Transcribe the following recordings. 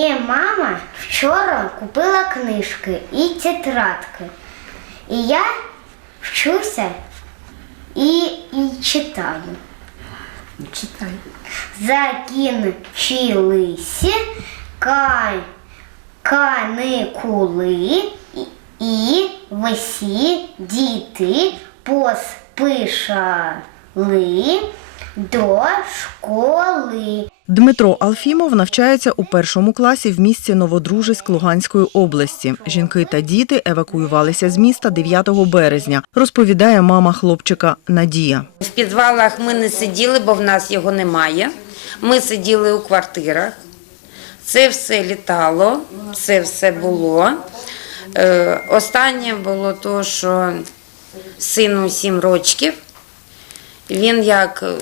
Мені мама вчора купила книжки і тетрадки. І я вчуся і, і читаю. Читай. Закінчилися ка- каникули і- і всі діти поспішали до школи. Дмитро Алфімов навчається у першому класі в місті Новодружиськ Луганської області. Жінки та діти евакуювалися з міста 9 березня, розповідає мама хлопчика Надія. В підвалах ми не сиділи, бо в нас його немає. Ми сиділи у квартирах. Це все літало, це все було. Е, останнє було то, що сину 7 рочків. Він як е,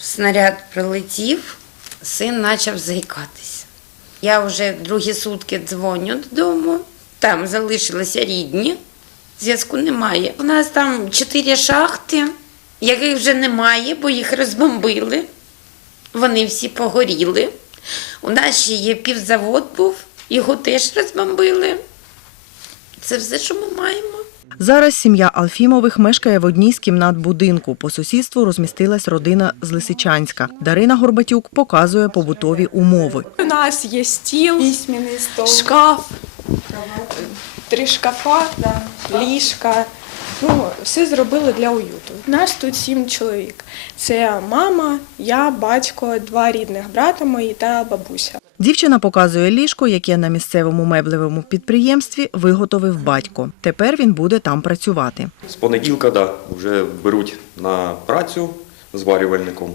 снаряд прилетів, син почав заїкатися. Я вже другі сутки дзвоню додому, там залишилися рідні, зв'язку немає. У нас там чотири шахти, яких вже немає, бо їх розбомбили. Вони всі погоріли. У нас ще є півзавод був, його теж розбомбили. Це все, що ми маємо. Зараз сім'я Алфімових мешкає в одній з кімнат будинку. По сусідству розмістилась родина з Лисичанська. Дарина Горбатюк показує побутові умови. У нас є стіл, Письменний стол. шкаф, три шкафа, ліжка. Ну, все зробили для уюту. Нас тут сім чоловік. Це мама, я, батько, два рідних брата мої та бабуся. Дівчина показує ліжко, яке на місцевому меблевому підприємстві виготовив батько. Тепер він буде там працювати. З понеділка да, вже беруть на працю зварювальником.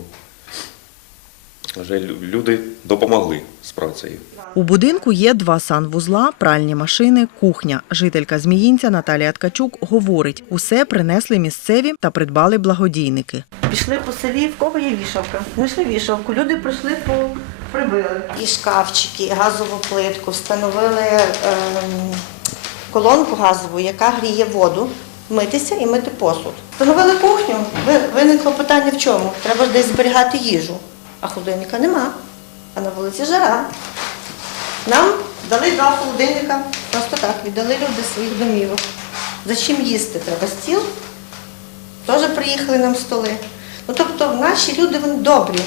Вже люди допомогли з працею. У будинку є два санвузла, пральні машини, кухня. Жителька Зміїнця Наталія Ткачук говорить, усе принесли місцеві та придбали благодійники. Пішли по селі, в кого є вішалка. Знайшли вішалку. Люди прийшли по прибили. і шкафчики, і газову плитку, встановили ем, колонку газову, яка гріє воду, митися і мити посуд. Встановили кухню. Виникло питання в чому? Треба десь зберігати їжу, а холодильника нема, а на вулиці жара. Нам дали два холодильника, просто так, віддали люди своїх домівок. За чим їсти? Треба стіл. Теж приїхали нам столи. Ну тобто наші люди вони добрі,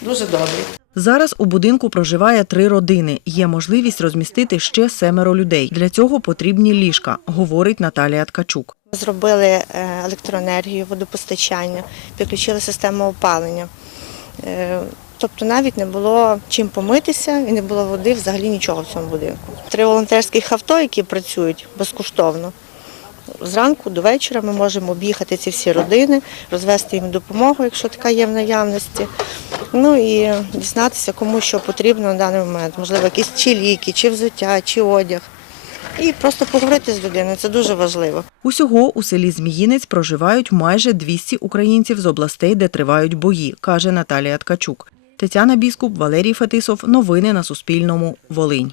дуже добрі. Зараз у будинку проживає три родини. Є можливість розмістити ще семеро людей. Для цього потрібні ліжка, говорить Наталія Ткачук. Зробили е, електроенергію, водопостачання, підключили систему опалення. Е, Тобто навіть не було чим помитися і не було води, взагалі нічого в цьому будинку. Три волонтерських авто, які працюють безкоштовно. Зранку до вечора ми можемо об'їхати ці всі родини, розвести їм допомогу, якщо така є в наявності. Ну і дізнатися, кому що потрібно на даний момент. Можливо, якісь чи ліки, чи взуття, чи одяг. І просто поговорити з людиною це дуже важливо. Усього у селі Зміїнець проживають майже 200 українців з областей, де тривають бої, каже Наталія Ткачук. Тетяна Біскуп, Валерій Фетисов. Новини на Суспільному. Волинь.